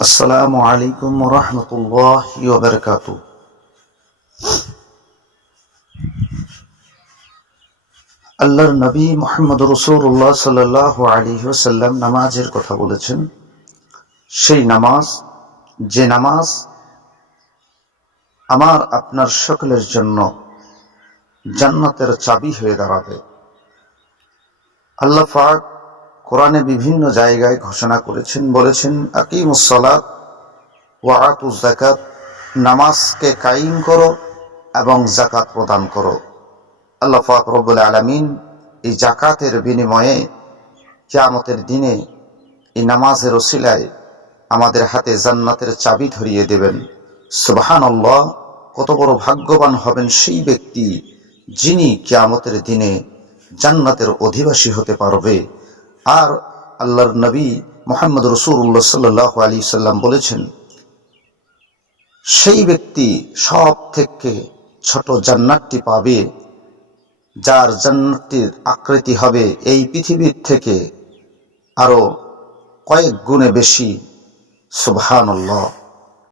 আসসালামু আলাইকুম রহমতুল্লাহ বারকাতু আল্লাহর নবী মোহাম্মদ রসুল্লাহ সাল্লাহ আলী সাল্লাম নামাজের কথা বলেছেন। সেই নামাজ, যে নামাজ আমার আপনার সকলের জন্য জান্নাতের চাবি হয়ে দাঁড়াবে। আল্লাহ পাক কোরআনে বিভিন্ন জায়গায় ঘোষণা করেছেন, বলেছেন আকিমুসলাত ওয়াতুজ জাকাত নামাজকে কায়েম করো এবং জাকাত প্রদান করো। আল্লাহ পাক রব্বুল আলমিন এই জাকাতের বিনিময়ে কিয়ামতের দিনে এই নামাজের ওসিলায় আমাদের হাতে জান্নাতের চাবি ধরিয়ে দেবেন। সুবাহান আল্লাহ কত বড় ভাগ্যবান হবেন সেই ব্যক্তি যিনি কিয়ামতের দিনে জান্নাতের অধিবাসী হতে পারবে। আর আল্লাহর নবী মোহাম্মদ রসুল্লাহ সাল্লাহ আলী সাল্লাম বলেছেন, সেই ব্যক্তি সব থেকে ছোট জান্নাতটি পাবে, যার জান্নাতটির আকৃতি হবে এই পৃথিবীর থেকে আরও কয়েক গুণে বেশি, সুবহানাল্লাহ।